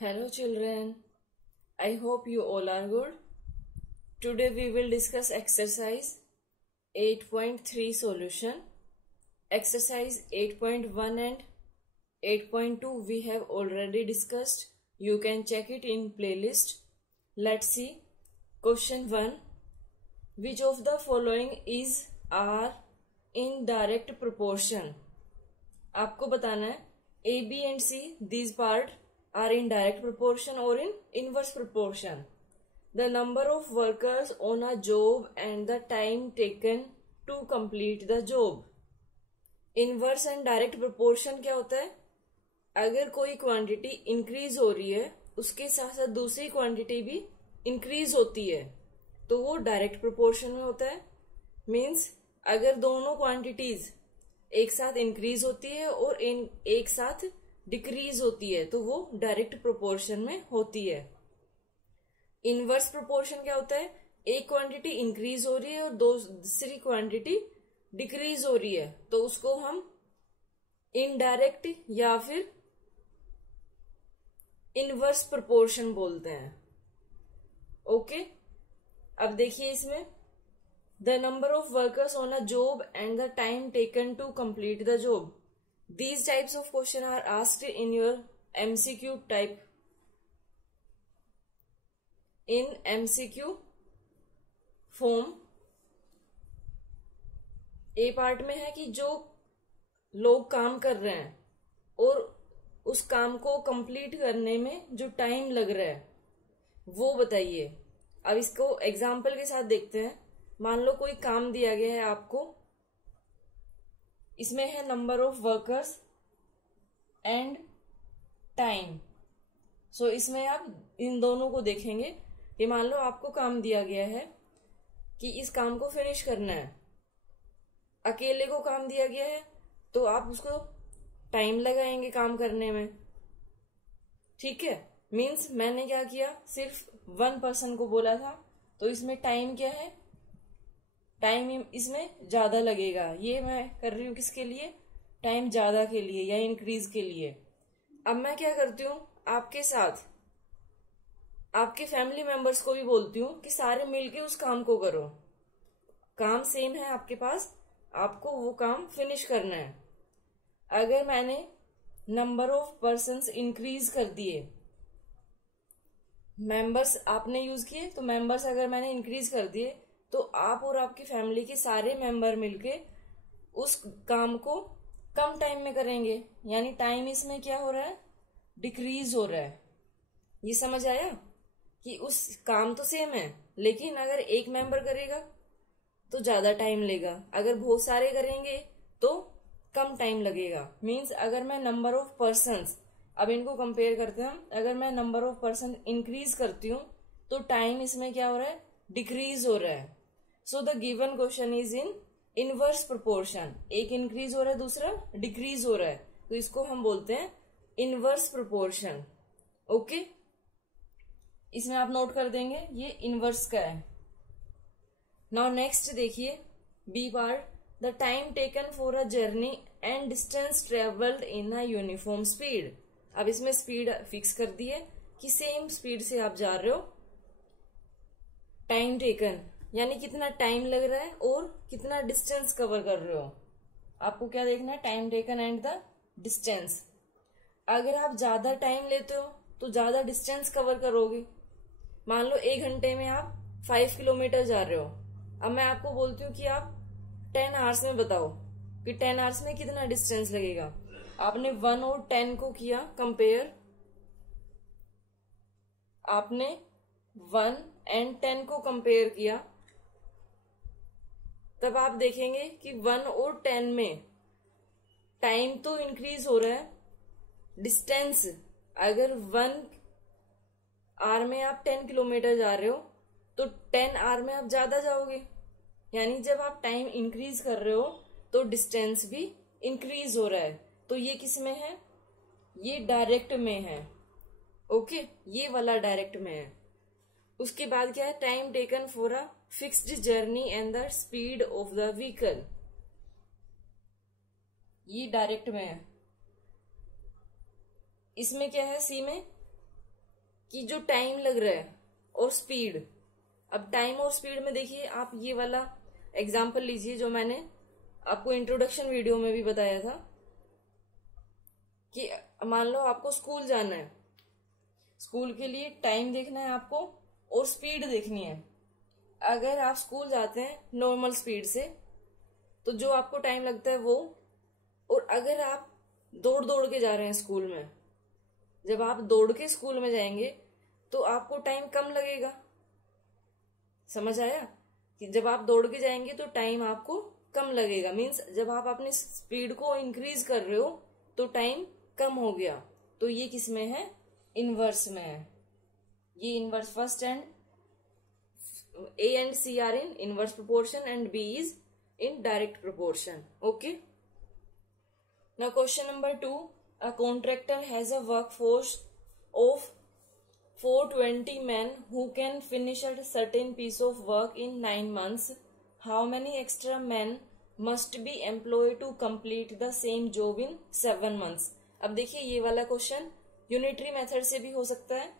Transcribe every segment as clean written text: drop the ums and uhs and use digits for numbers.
Hello children, I hope you all are good. Today we will discuss exercise 8.3 solution. Exercise 8.1 and 8.2 we have already discussed. You can check it in playlist. Let's see. Question 1. Which of the following are in direct proportion? आपको बताना है A, B and C, these part are in direct proportion or in inverse proportion. The number of workers on a job and the time taken to complete the job. Inverse and direct proportion क्या होता है? अगर कोई quantity increase हो रही है उसके साथ साथ दूसरी क्वांटिटी भी इंक्रीज होती है तो वो डायरेक्ट प्रोपोर्शन में होता है. मीन्स अगर दोनों क्वांटिटीज एक साथ इंक्रीज होती है और एक साथ डिक्रीज होती है तो वो डायरेक्ट प्रोपोर्शन में होती है. इनवर्स प्रोपोर्शन क्या होता है? एक क्वांटिटी इंक्रीज हो रही है और दूसरी क्वांटिटी डिक्रीज हो रही है तो उसको हम इनडायरेक्ट या फिर इनवर्स प्रोपोर्शन बोलते हैं. ओके, अब देखिए इसमें the number of workers on a job and the time taken to complete the job. These types of question are asked in your MCQ type. In MCQ form, A part में है कि जो लोग काम कर रहे हैं और उस काम को कंप्लीट करने में जो टाइम लग रहा है वो बताइए. अब इसको एग्जाम्पल के साथ देखते हैं. मान लो कोई काम दिया गया है आपको, इसमें है number of workers and time. So इसमें आप इन दोनों को देखेंगे. ये मान लो आपको काम दिया गया है कि इस काम को फिनिश करना है. अकेले को काम दिया गया है तो आप उसको टाइम लगाएंगे काम करने में. ठीक है, मीन्स मैंने क्या किया, सिर्फ वन पर्सन को बोला था तो इसमें टाइम क्या है, टाइम इसमें ज्यादा लगेगा. ये मैं कर रही हूं किसके लिए, टाइम ज्यादा के लिए या इंक्रीज के लिए. अब मैं क्या करती हूँ, आपके साथ आपके फैमिली मेंबर्स को भी बोलती हूँ कि सारे मिलके उस काम को करो. काम सेम है आपके पास, आपको वो काम फिनिश करना है. अगर मैंने नंबर ऑफ पर्सन्स इंक्रीज कर दिए, मेंबर्स आपने यूज किए तो मेंबर्स अगर मैंने इंक्रीज कर दिए तो आप और आपकी फैमिली के सारे मेंबर मिलके उस काम को कम टाइम में करेंगे. यानी टाइम इसमें क्या हो रहा है, डिक्रीज हो रहा है. ये समझ आया कि उस काम तो सेम है लेकिन अगर एक मेंबर करेगा तो ज्यादा टाइम लेगा, अगर बहुत सारे करेंगे तो कम टाइम लगेगा. मीन्स अगर मैं नंबर ऑफ पर्सन्स, अब इनको कंपेयर करते हैं, अगर मैं नंबर ऑफ पर्सन इंक्रीज करती हूँ तो टाइम इसमें क्या हो रहा है, डिक्रीज हो रहा है. So the given question is in inverse proportion. एक इंक्रीज हो रहा है दूसरा डिक्रीज हो रहा है तो इसको हम बोलते हैं इनवर्स प्रोपोर्शन. ओके, इसमें आप नोट कर देंगे ये इनवर्स का है. नाउ नेक्स्ट देखिए B part. The time taken for a journey and distance travelled in a uniform speed. अब इसमें स्पीड फिक्स कर दी है कि सेम स्पीड से आप जा रहे हो. टाइम टेकन यानी कितना टाइम लग रहा है और कितना डिस्टेंस कवर कर रहे हो. आपको क्या देखना है, time taken and the distance. अगर आप ज्यादा टाइम लेते हो तो ज्यादा डिस्टेंस कवर करोगे. मान लो 1 घंटे में आप 5 किलोमीटर जा रहे हो. अब मैं आपको बोलती हूँ कि आप 10 आवर्स में बताओ कि 10 आवर्स में कितना डिस्टेंस लगेगा. आपने 1 और 10 को किया कंपेयर, आपने 1 एंड 10 को कंपेयर किया, तब आप देखेंगे कि 1 और 10 में टाइम तो इंक्रीज हो रहा है, डिस्टेंस अगर 1 आवर में आप 10 किलोमीटर जा रहे हो तो 10 आवर में आप ज्यादा जाओगे. यानी जब आप टाइम इंक्रीज कर रहे हो तो डिस्टेंस भी इंक्रीज हो रहा है. तो ये किस में है, ये डायरेक्ट में है. ओके, ये वाला डायरेक्ट में है. उसके बाद क्या है, time taken for a fixed journey and the speed of the vehicle. ये डायरेक्ट में है. इसमें क्या है, सी में कि जो टाइम लग रहा है और स्पीड। अब टाइम और स्पीड में देखिए, आप ये वाला एग्जाम्पल लीजिए जो मैंने आपको इंट्रोडक्शन वीडियो में भी बताया था कि मान लो आपको स्कूल जाना है, स्कूल के लिए टाइम देखना है आपको और स्पीड देखनी है। अगर आप स्कूल जाते हैं नॉर्मल स्पीड से तो जो आपको टाइम लगता है वो, और अगर आप दौड़ दौड़ के जा रहे हैं स्कूल में, जब आप दौड़ के स्कूल में जाएंगे तो आपको टाइम कम लगेगा। समझ आया कि जब आप दौड़ के जाएंगे तो टाइम आपको कम लगेगा, मीन्स जब आप अपनी स्पीड को इंक्रीज कर रहे हो तो टाइम कम हो गया। तो ये किस में है? इनवर्स में है। ये inverse, first and A and C are in inverse proportion and B is in direct proportion. Okay. Now question number 2. A contractor has a workforce of 420 men who can finish a certain piece of work in 9 months. How many extra men must be employed to complete the same job in 7 months? अब देखिए ये वाला question unitary method से भी हो सकता है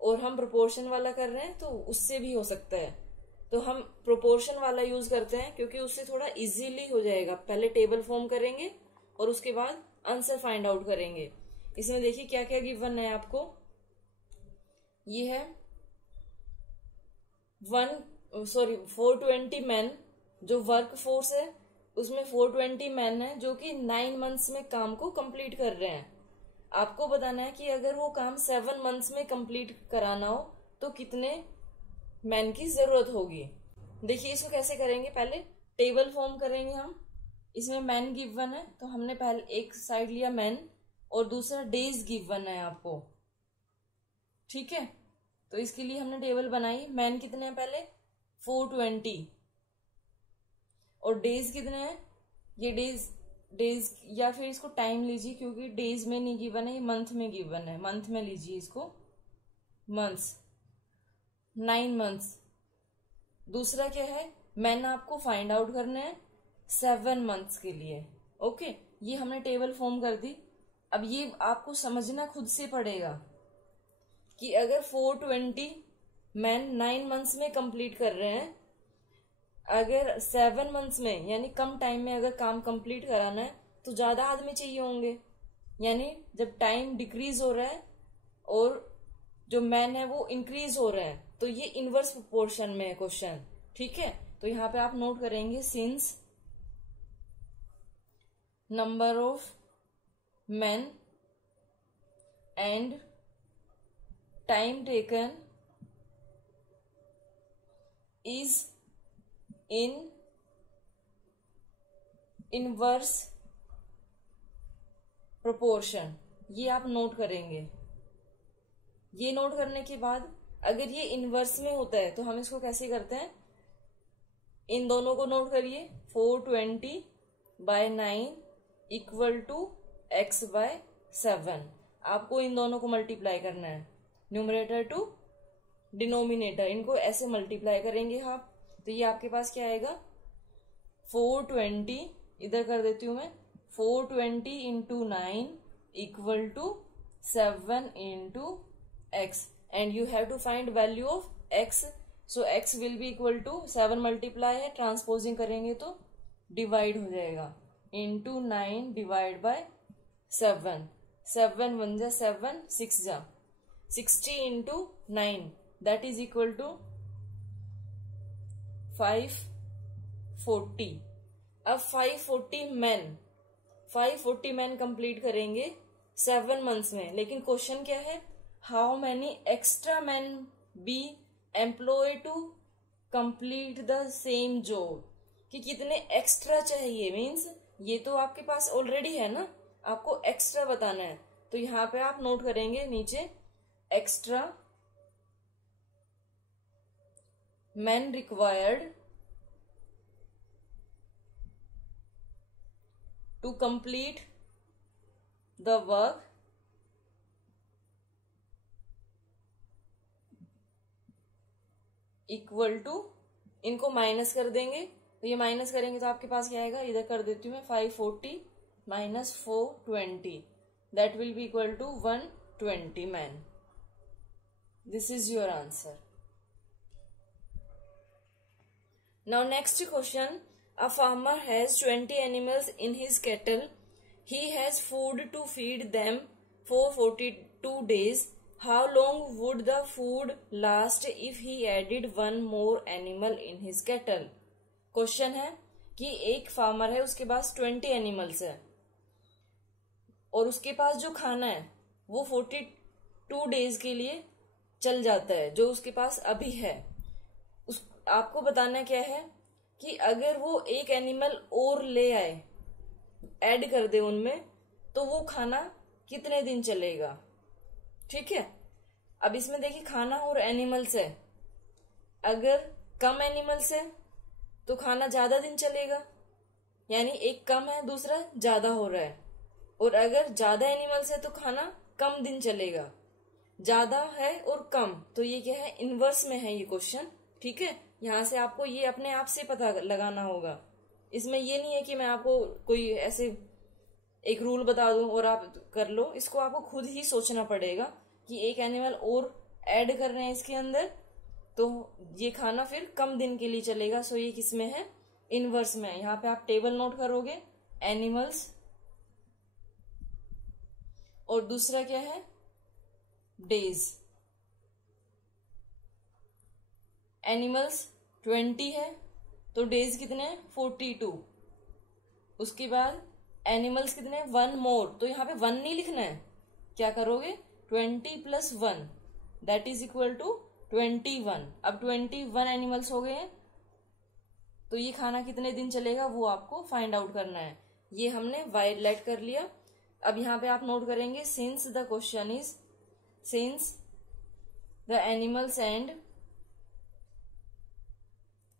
और हम प्रोपोर्शन वाला कर रहे हैं तो उससे भी हो सकता है। तो हम प्रोपोर्शन वाला यूज करते हैं क्योंकि उससे थोड़ा इजीली हो जाएगा। पहले टेबल फॉर्म करेंगे और उसके बाद आंसर फाइंड आउट करेंगे। इसमें देखिए क्या क्या गिवन है आपको। ये है 420 मैन, जो वर्क फोर्स है उसमें 420 मैन है जो कि 9 मंथ्स में काम को कंप्लीट कर रहे हैं। आपको बताना है कि अगर वो काम 7 मंथ्स में कंप्लीट कराना हो तो कितने मैन की जरूरत होगी। देखिए इसको कैसे करेंगे, पहले टेबल फॉर्म करेंगे हम। इसमें मैन गिवन है तो हमने पहले एक साइड लिया मैन और दूसरा डेज गिवन है आपको, ठीक है। तो इसके लिए हमने टेबल बनाई। मैन कितने हैं पहले? 420 और डेज कितने हैं? ये डेज या फिर इसको टाइम लीजिए क्योंकि डेज में नहीं गिवन है, ये मंथ में गिवन है। मंथ में लीजिए इसको, मंथ्स, 9 मंथ्स। दूसरा क्या है? मैन आपको फाइंड आउट करना है 7 मंथ्स के लिए। ओके, ये हमने टेबल फॉर्म कर दी। अब ये आपको समझना खुद से पड़ेगा कि अगर 420 मैन 9 मंथ्स में कंप्लीट कर रहे हैं, अगर 7 मंथ्स में यानी कम टाइम में अगर काम कंप्लीट कराना है तो ज्यादा आदमी चाहिए होंगे। यानी जब टाइम डिक्रीज हो रहा है और जो मैन है वो इंक्रीज हो रहा है, तो ये इनवर्स प्रोपोर्शन में है क्वेश्चन, ठीक है। तो यहां पे आप नोट करेंगे since number of man and time taken is in inverse proportion. ये आप नोट करेंगे। ये नोट करने के बाद अगर ये इनवर्स में होता है तो हम इसको कैसे करते हैं, इन दोनों को नोट करिए। 420/9 इक्वल टू x/7। आपको इन दोनों को मल्टीप्लाई करना है, न्यूमरेटर टू डिनोमिनेटर, इनको ऐसे मल्टीप्लाई करेंगे आप। तो ये आपके पास क्या आएगा? 420, इधर कर देती हूं मैं, 420 into 9 equal to 7 into x, and you have to find value of x. so x will be equal to 7 multiply है, ट्रांसपोजिंग करेंगे तो डिवाइड हो जाएगा इंटू 9 डिवाइड बाय 7। 7 1 जा 7, 6 जा 60 into 9 that is equal to 540। अब 540 मैन कंप्लीट करेंगे 7 months में। लेकिन क्वेश्चन क्या है? How many extra man be employ to complete the same job, कि कितने एक्स्ट्रा चाहिए। मीन्स ये तो आपके पास ऑलरेडी है ना, आपको एक्स्ट्रा बताना है। तो यहां पे आप नोट करेंगे नीचे extra man required to complete the work equal to, इनको माइनस कर देंगे। तो ये माइनस करेंगे तो आपके पास क्या आएगा, इधर कर देती हूँ मैं, 540 minus 420 that will be equal to 120 man. This is your answer. Now next question. A farmer has 20 animals in his cattle. He has food to feed them for 42 days. How long would the food last if he added one more animal in his cattle? Question है कि एक farmer है, उसके पास 20 animals है और उसके पास जो खाना है वो 42 डेज के लिए चल जाता है, जो उसके पास अभी है। आपको बताना क्या है कि अगर वो एक एनिमल और ले आए, ऐड कर दे उनमें, तो वो खाना कितने दिन चलेगा। ठीक है, अब इसमें देखिए खाना और एनिमल्स है। अगर कम एनिमल्स है तो खाना ज्यादा दिन चलेगा, यानी एक कम है दूसरा ज्यादा हो रहा है। और अगर ज्यादा एनिमल्स है तो खाना कम दिन चलेगा। ज्यादा है और कम, तो ये क्या है, इनवर्स में है ये क्वेश्चन। ठीक है, यहां से आपको ये अपने आप से पता लगाना होगा। इसमें ये नहीं है कि मैं आपको कोई ऐसे एक रूल बता दूं और आप कर लो। इसको आपको खुद ही सोचना पड़ेगा कि एक एनिमल और ऐड कर रहे हैं इसके अंदर, तो ये खाना फिर कम दिन के लिए चलेगा। सो ये किसमें है, इनवर्स में है। यहाँ पे आप टेबल नोट करोगे, एनिमल्स, और दूसरा क्या है, डेज। एनिमल्स 20 है तो डेज कितने हैं, 42। उसके बाद एनिमल्स कितने हैं, 1 मोर। तो यहाँ पे 1 नहीं लिखना है, क्या करोगे, 20 + 1 दैट इज इक्वल टू 21। अब 21 एनिमल्स हो गए हैं, तो ये खाना कितने दिन चलेगा वो आपको फाइंड आउट करना है। ये हमने वाइलेट कर लिया। अब यहाँ पे आप नोट करेंगे, since the question is, since the animals and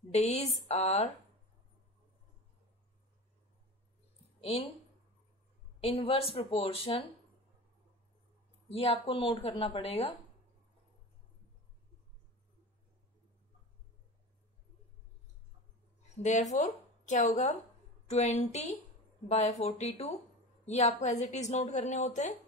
days are in inverse proportion, ये आपको नोट करना पड़ेगा। देयरफॉर क्या होगा, 20/42, ये आपको एज इट इज नोट करने होते हैं,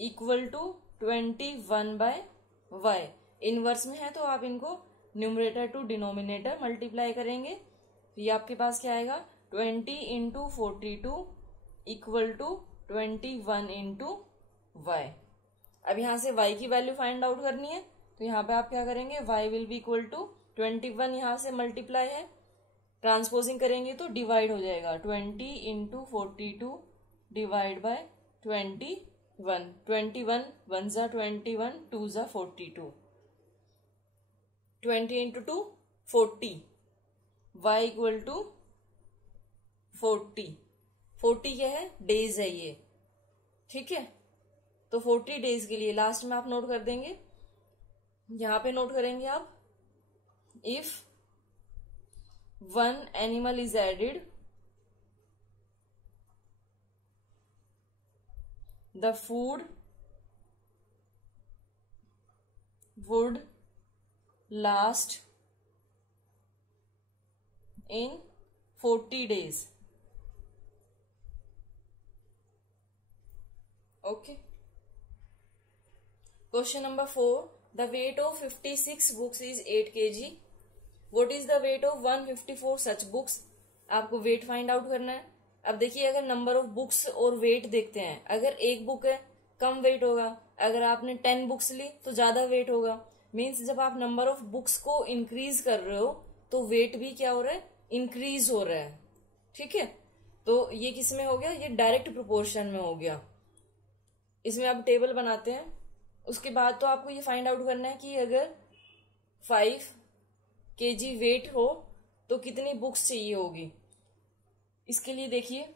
इक्वल टू 21/y। इनवर्स में है तो आप इनको न्यूमरेटर टू डिनोमिनेटर मल्टीप्लाई करेंगे, तो ये आपके पास क्या आएगा, 20 × 42 इक्वल टू 21 × y। अब यहां से y की वैल्यू फाइंड आउट करनी है, तो यहाँ पे आप क्या करेंगे, y will be equal to 21, यहां से मल्टीप्लाई है, ट्रांसपोजिंग करेंगे तो डिवाइड हो जाएगा, 20 × 42 डिवाइड बाय 21, 21 1 ज़ा 21, 2 ज़ा 42, 20 × 2 40, y इक्वल टू 40। 40 क्या है, डेज है ये। ठीक है, तो 40 डेज के लिए लास्ट में आप नोट कर देंगे, यहां पे नोट करेंगे आप, if 1 animal is added, the food would last in 40 days. Okay. Question number 4. The weight of 56 books is 8 kg. What is the weight of 154 such books? आपको वेट फाइंड आउट करना है। अब देखिए, अगर नंबर ऑफ बुक्स और wait देखते हैं, अगर एक बुक है कम वेट होगा, अगर आपने 10 बुक्स ली तो ज्यादा वेट होगा। मीन्स जब आप नंबर ऑफ बुक्स को इंक्रीज कर रहे हो तो वेट भी क्या हो रहा है, इंक्रीज हो रहा है। ठीक है, तो ये किस में हो गया, ये डायरेक्ट प्रोपोर्शन में हो गया। इसमें आप टेबल बनाते हैं, उसके बाद तो आपको ये फाइंड आउट करना है कि अगर 5 kg वेट हो तो कितनी बुक्स चाहिए होगी। इसके लिए देखिए,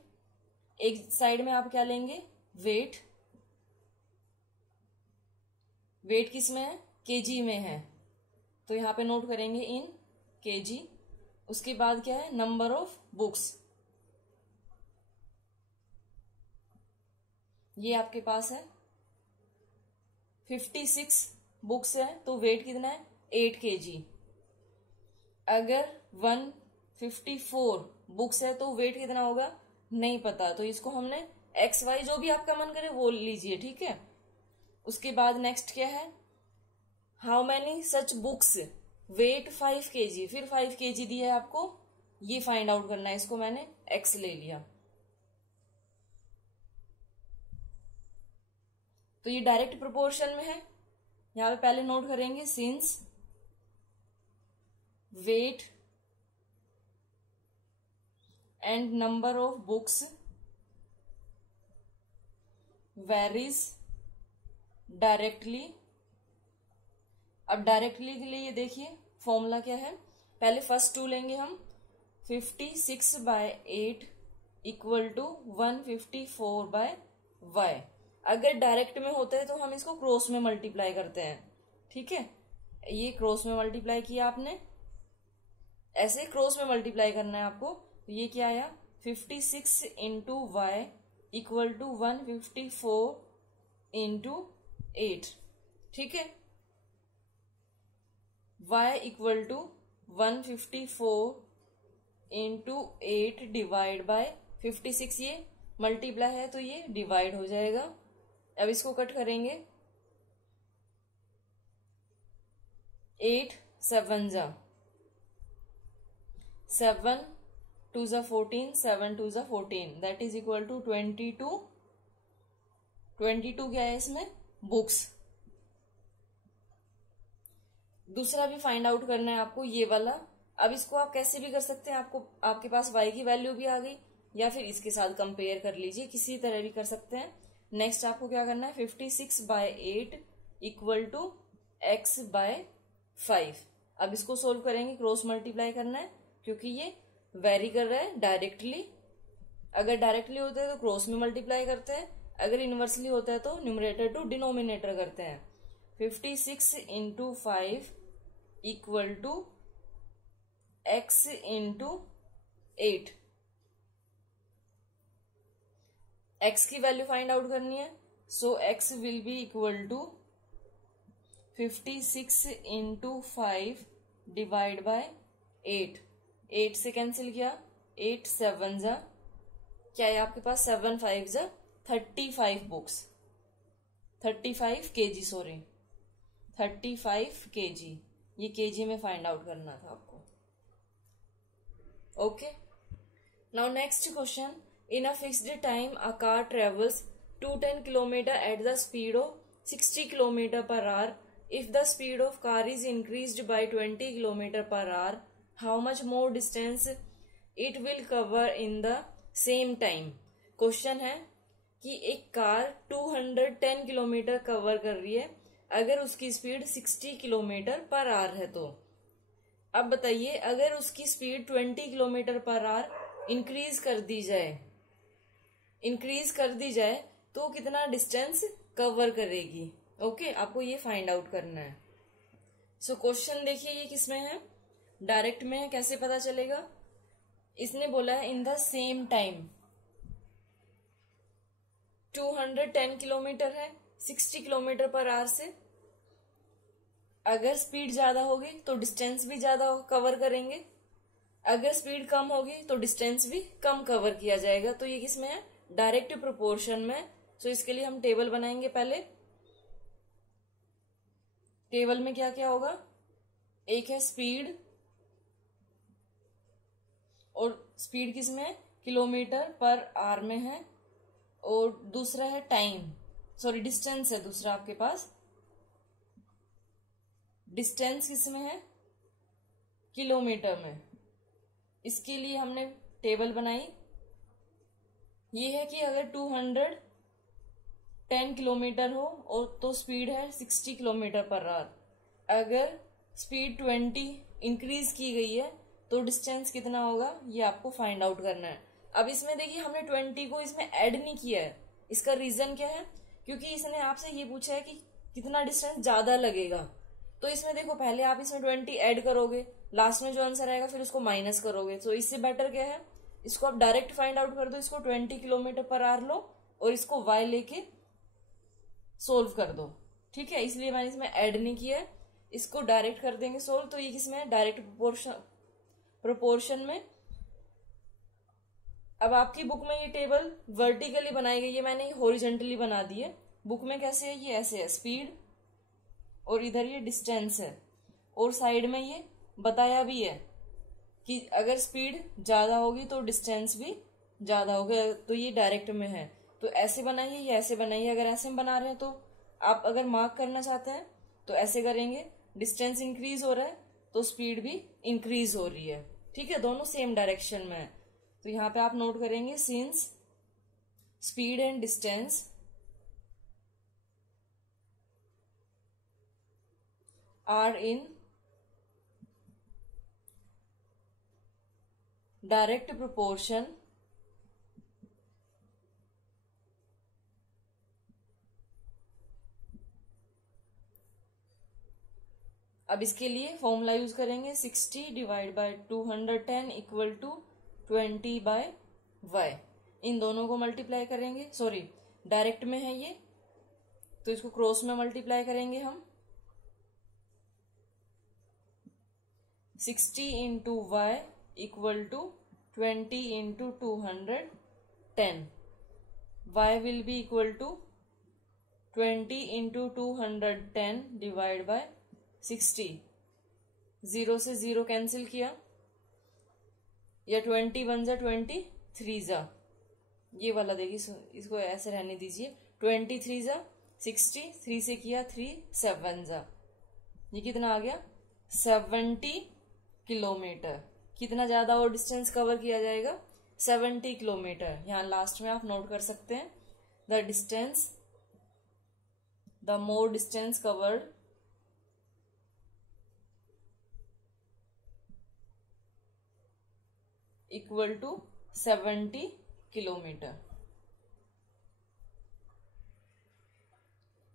एक साइड में आप क्या लेंगे, वेट। वेट किस में है, केजी में है, तो यहां पे नोट करेंगे इन केजी। उसके बाद क्या है, नंबर ऑफ बुक्स, ये आपके पास है 56 बुक्स है, तो वेट कितना है, 8 kg। अगर 154 बुक्स है तो वेट कितना होगा, नहीं पता, तो इसको हमने XY जो भी आपका मन करे वो लीजिए। ठीक है, उसके बाद नेक्स्ट क्या है, how many such books weigh 5 kg, फिर 5 kg दिया है आपको, ये फाइंड आउट करना है, इसको मैंने x ले लिया। तो ये डायरेक्ट प्रोपोर्शन में है। यहां पे पहले नोट करेंगे since weight and number of books varies directly. अब डायरेक्टली के लिए ये देखिए फॉर्मूला क्या है, पहले फर्स्ट 2 लेंगे हम, 56/8 इक्वल टू 154/y। अगर डायरेक्ट में होता है तो हम इसको क्रॉस में मल्टीप्लाई करते हैं, ठीक है। ये क्रॉस में मल्टीप्लाई किया आपने, ऐसे क्रॉस में मल्टीप्लाई करना है आपको। तो ये क्या आया, 56 into y equal to 154 into 8, ठीक है। y equal to 154 into 8 divide by 56, ये मल्टीप्लाई है तो ये डिवाइड हो जाएगा। अब इसको कट करेंगे, 8 7 जा 7 2 जा 14, 7 2 जा 14, दैट इज इक्वल टू 22। 22 क्या है इसमें, बुक्स। दूसरा भी फाइंड आउट करना है आपको, ये वाला। अब इसको आप कैसे भी कर सकते हैं, आपको आपके पास y की वैल्यू भी आ गई, या फिर इसके साथ कंपेयर कर लीजिए, किसी तरह भी कर सकते हैं। नेक्स्ट आपको क्या करना है, 56/8 इक्वल टू x/5। अब इसको सोल्व करेंगे, क्रॉस मल्टीप्लाई करना है क्योंकि ये वेरी कर रहा है डायरेक्टली। अगर डायरेक्टली होता है तो क्रॉस में मल्टीप्लाई करते हैं, अगर इनवर्सली होता है तो न्यूमरेटर टू डिनोमिनेटर करते हैं। 56 into 5 equal to x into 8। x की वैल्यू फाइंड आउट करनी है, so x will be equal to 56 into 5 divide by 8। 8 से कैंसिल किया, 8 7 जा क्या है आपके पास, 7 5 जा 35 बुक्स, 35 kg, सॉरी 35 kg। ये kg में फाइंड आउट करना था आपको। Okay, now next question. In a fixed time, a car travels 210 km at the speed of 60 km per hour. If the speed of car is increased by 20 km per hour, how much more distance it will cover in the same time? Question है कि एक car 210 kilometre cover कर रही है अगर उसकी speed 60 kilometre per hour है तो। अब बताइए, अगर उसकी speed 20 kilometre per hour increase कर दी जाए तो कितना डिस्टेंस कवर करेगी। ओके, आपको ये फाइंड आउट करना है। सो क्वेश्चन देखिए, ये किसमें है, डायरेक्ट में है, कैसे पता चलेगा। इसने बोला है in the same time, 210 kilometre है 60 किलोमीटर पर आवर से। अगर स्पीड ज्यादा होगी तो डिस्टेंस भी ज्यादा कवर करेंगे, अगर स्पीड कम होगी तो डिस्टेंस भी कम कवर किया जाएगा। तो ये किसमें है, डायरेक्ट प्रोपोर्शन में। सो इसके लिए हम टेबल बनाएंगे। पहले टेबल में क्या क्या होगा, एक है स्पीड, और स्पीड किसमें है, किलोमीटर पर आवर में है, और दूसरा है टाइम, सॉरी डिस्टेंस है दूसरा आपके पास। डिस्टेंस किसमें है, किलोमीटर में। इसके लिए हमने टेबल बनाई। ये है कि अगर 210 किलोमीटर हो और तो स्पीड है 60 किलोमीटर पर आवर, अगर स्पीड 20 इंक्रीज की गई है तो डिस्टेंस कितना होगा, ये आपको फाइंड आउट करना है। अब इसमें देखिए हमने 20 को इसमें ऐड नहीं किया है। इसका रीजन क्या है, क्योंकि इसने आपसे ये पूछा है कि कितना डिस्टेंस ज्यादा लगेगा। तो इसमें देखो, पहले आप इसमें 20 ऐड करोगे, लास्ट में जो आंसर आएगा फिर उसको माइनस करोगे। तो इससे बेटर क्या है, इसको आप डायरेक्ट फाइंड आउट कर दो। इसको 20 किलोमीटर पर आवर लो और इसको y लेके सोल्व कर दो, ठीक है। इसलिए मैंने इसमें ऐड नहीं किया है, इसको डायरेक्ट कर देंगे सोल्व। तो ये किसमें है, डायरेक्ट प्रोपोर्शन में। अब आपकी बुक में ये टेबल वर्टिकली बनाई गई है, मैंने हॉरिजॉन्टली बना दी है। बुक में कैसे है, ये ऐसे है, स्पीड और इधर ये डिस्टेंस है, और साइड में ये बताया भी है कि अगर स्पीड ज्यादा होगी तो डिस्टेंस भी ज्यादा होगा, तो ये डायरेक्ट में है। तो ऐसे बनाइए या ऐसे बनाइए। अगर ऐसे में बना रहे हैं तो आप अगर मार्क करना चाहते हैं तो ऐसे करेंगे, डिस्टेंस इंक्रीज हो रहा है तो स्पीड भी इंक्रीज हो रही है। ठीक है, दोनों सेम डायरेक्शन में है। तो यहाँ पे आप नोट करेंगे, since speed and distance are in direct proportion अब इसके लिए फॉर्मूला यूज करेंगे, 60 divide by 210 equal to 20 by y। इन दोनों को मल्टीप्लाई करेंगे, सॉरी डायरेक्ट में है ये तो इसको क्रॉस में मल्टीप्लाई करेंगे हम। 60 into y equal to 20 into 210, y will be equal to 20 into 210 divide by 60। 0 से 0 कैंसिल किया, या 20 1 जा 20 3 जा, ये वाला देखिए, इसको ऐसे रहने दीजिए। 23 जा 60, 3 से किया 3 7 जा, ये कितना आ गया 70 किलोमीटर। कितना ज्यादा और डिस्टेंस कवर किया जाएगा, 70 किलोमीटर। यहाँ लास्ट में आप नोट कर सकते हैं, the distance, the more distance covered equal to 70 kilometre.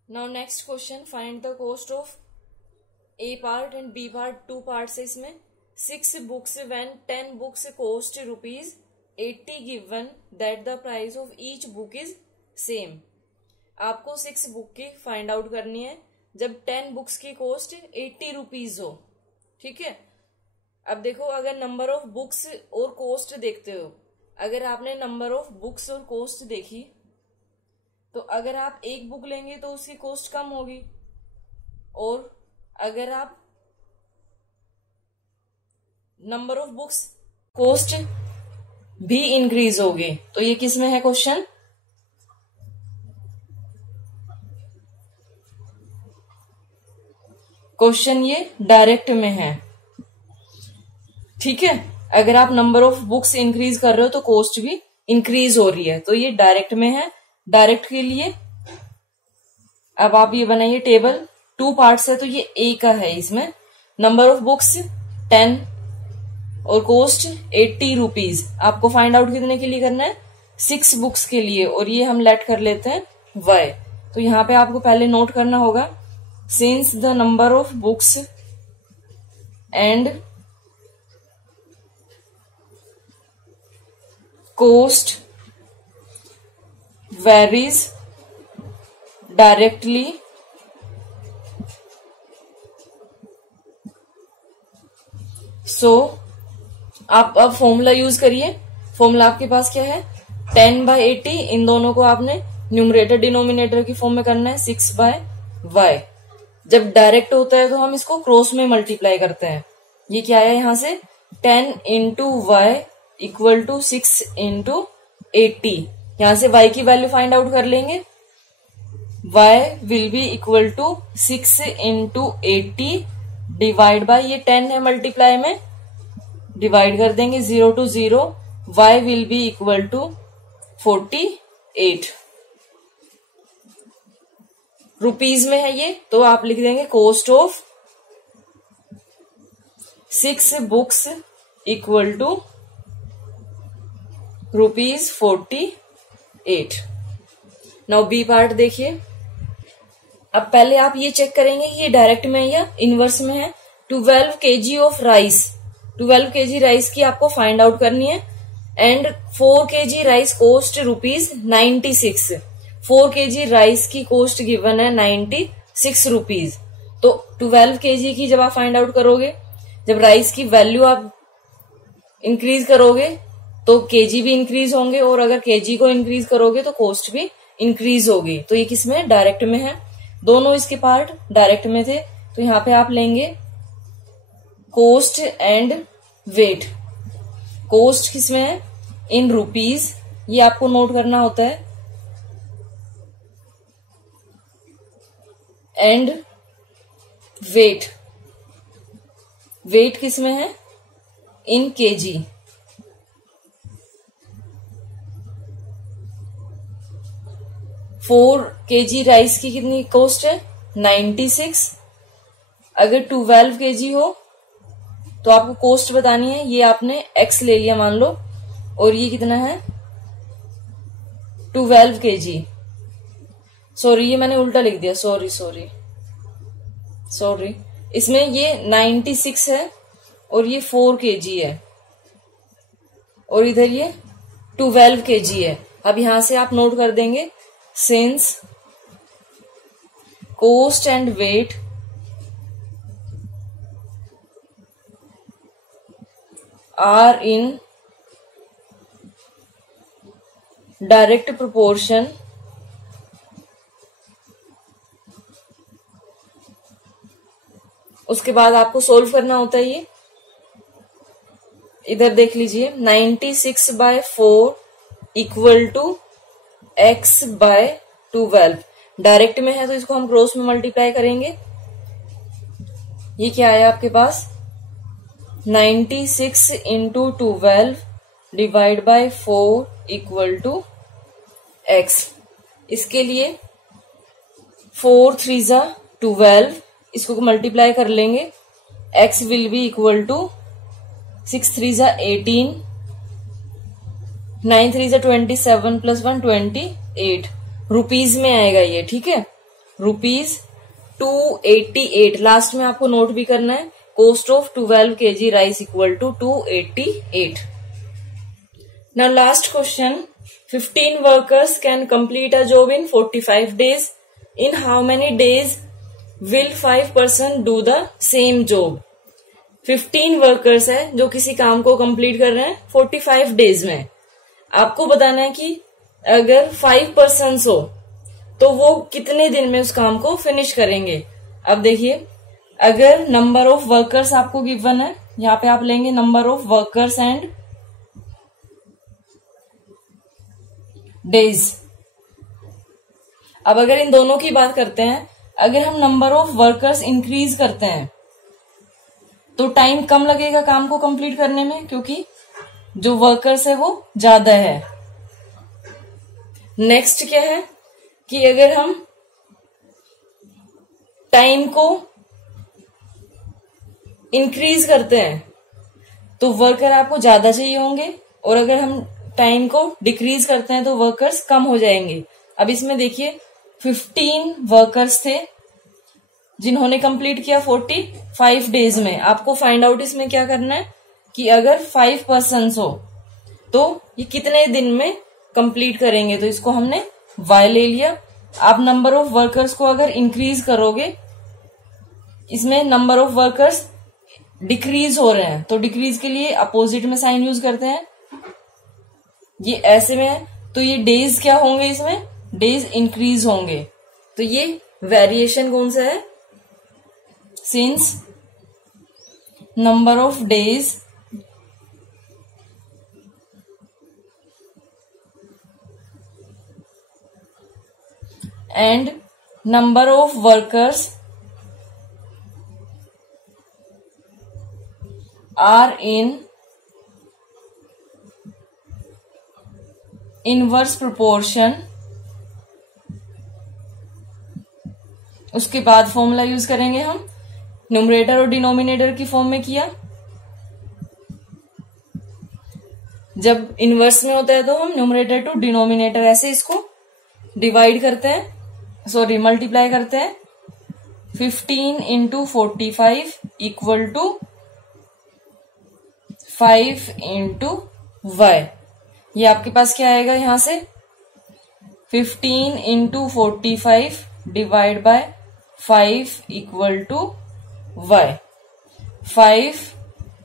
Now next question, find the cost of A part and B part, 2 parts है इसमें। 6 books when 10 books cost ₹80 given that the price of each book is same. आपको 6 book की find out करनी है जब 10 books की cost ₹80 हो। ठीक है, अब देखो, अगर नंबर ऑफ बुक्स और कॉस्ट देखते हो, अगर आपने नंबर ऑफ बुक्स और कॉस्ट देखी तो अगर आप एक बुक लेंगे तो उसकी कॉस्ट कम होगी, और अगर आप नंबर ऑफ बुक्स कॉस्ट भी इंक्रीज होगी। तो ये किस में है क्वेश्चन, क्वेश्चन ये डायरेक्ट में है। ठीक है, अगर आप नंबर ऑफ बुक्स इंक्रीज कर रहे हो तो कॉस्ट भी इंक्रीज हो रही है, तो ये डायरेक्ट में है। डायरेक्ट के लिए अब आप ये बनाइए टेबल, 2 पार्ट्स है तो ये ए का है, इसमें नंबर ऑफ बुक्स 10 और कॉस्ट ₹80। आपको फाइंड आउट कितने के लिए करना है, 6 बुक्स के लिए, और ये हम लेट कर लेते हैं y। तो यहाँ पे आपको पहले नोट करना होगा, since the number of books and cost varies directly so आप अब फॉर्मूला यूज करिए। फॉर्मूला आपके पास क्या है, 10/80, इन दोनों को आपने न्यूमरेटर डिनोमिनेटर की फॉर्म में करना है, 6/y। जब डायरेक्ट होता है तो हम इसको क्रॉस में मल्टीप्लाई करते हैं। ये क्या है, यहां से 10 into y equal to 6 into 80। यहां से y की वैल्यू फाइंड आउट कर लेंगे, y will be equal to 6 into 80 divide by, ये 10 है मल्टीप्लाई में, डिवाइड कर देंगे 0 to 0, y will be equal to 48 rupees में है ये। तो आप लिख देंगे cost of 6 books equal to ₹48। Now B part देखिए। अब पहले आप ये चेक करेंगे कि ये डायरेक्ट में है या इनवर्स में है। 12 kg of rice, 12 kg rice की आपको फाइंड आउट करनी है, and 4 kg rice cost ₹96। 4 kg rice की कॉस्ट गिवन है ₹96। तो 12 kg की जब आप फाइंड आउट करोगे, जब राइस की वैल्यू आप इंक्रीज करोगे तो केजी भी इंक्रीज होंगे, और अगर केजी को इंक्रीज करोगे तो कॉस्ट भी इंक्रीज होगी। तो ये किसमें, डायरेक्ट में है। दोनों इसके पार्ट डायरेक्ट में थे, तो यहां पे आप लेंगे कॉस्ट एंड वेट। कॉस्ट किसमें है? इन रुपीज, ये आपको नोट करना होता है। एंड वेट, वेट किसमें है? इन केजी। फोर केजी राइस की कितनी कॉस्ट है? 96। अगर 12 केजी हो तो आपको कॉस्ट बतानी है। ये आपने एक्स ले लिया मान लो, और ये कितना है? 12 केजी। सॉरी, ये मैंने उल्टा लिख दिया, सॉरी सॉरी सॉरी। इसमें ये 96 है और ये 4 केजी है, और इधर ये 12 केजी है। अब यहां से आप नोट कर देंगे, since cost and weight are in direct proportion, उसके बाद आपको सोल्व करना होता है। ये इधर देख लीजिए, 96/4 equal to x by 12। Direct में है तो इसको हम क्रॉस में मल्टीप्लाई करेंगे। ये क्या आया आपके पास? 96 into 12 divide by 4 equal to x। इसके लिए 4 3 जा 12, इसको मल्टीप्लाई कर लेंगे। x will be equal to 6 3 जा 18, 9 3 जा 27 प्लस 1 28। रुपीज में आएगा ये, ठीक है? रुपीज 288। लास्ट में आपको नोट भी करना है, cost of 12 KG rice equal to 288। Now last question, 15 workers can complete a job in 45 days. In how many days will 5 person do the same job? 15 workers है जो किसी काम को कंप्लीट कर रहे हैं 45 डेज में। आपको बताना है कि अगर 5 persons हो तो वो कितने दिन में उस काम को फिनिश करेंगे। अब देखिए, अगर नंबर ऑफ वर्कर्स आपको गिवन है, यहां पे आप लेंगे number of workers and days. अब अगर इन दोनों की बात करते हैं, अगर हम नंबर ऑफ वर्कर्स इंक्रीज करते हैं तो टाइम कम लगेगा काम को कंप्लीट करने में, क्योंकि जो वर्कर्स है वो ज्यादा है। नेक्स्ट क्या है कि अगर हम टाइम को इंक्रीज करते हैं तो वर्कर आपको ज्यादा चाहिए होंगे, और अगर हम टाइम को डिक्रीज करते हैं तो वर्कर्स कम हो जाएंगे। अब इसमें देखिए, 15 वर्कर्स थे जिन्होंने कंप्लीट किया 45 डेज में। आपको फाइंड आउट इसमें क्या करना है कि अगर 5 persons हो तो ये कितने दिन में कंप्लीट करेंगे, तो इसको हमने y ले लिया। आप नंबर ऑफ वर्कर्स को अगर इंक्रीज करोगे, इसमें नंबर ऑफ वर्कर्स डिक्रीज हो रहे हैं, तो डिक्रीज के लिए अपोजिट में साइन यूज करते हैं। ये ऐसे में है तो ये डेज क्या होंगे? इसमें डेज इंक्रीज होंगे। तो ये वेरिएशन कौन सा है? Since number of days and number of workers are in inverse proportion. उसके बाद फॉर्मूला यूज करेंगे हम, न्यूमरेटर और डिनोमिनेटर की फॉर्म में किया। जब इनवर्स में होता है तो हम न्यूमरेटर टू डिनोमिनेटर ऐसे इसको डिवाइड करते हैं, सॉरी मल्टीप्लाई करते हैं। 15 into 45 equal to 5 into y। ये आपके पास क्या आएगा? यहां से 15 into 45 divide by 5 equal to y। 5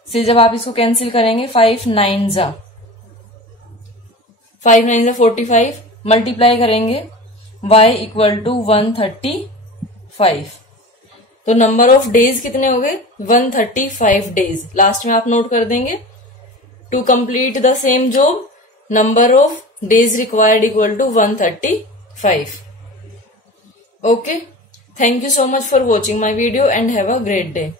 से जब आप इसको कैंसिल करेंगे, 5 9 जा 45 मल्टीप्लाई करेंगे y इक्वल टू 130 5। तो नंबर ऑफ डेज कितने हो गए? 135 डेज। लास्ट में आप नोट कर देंगे to complete the same job number of days required equal to 135. Okay. Thank you so much for watching my video and have a great day.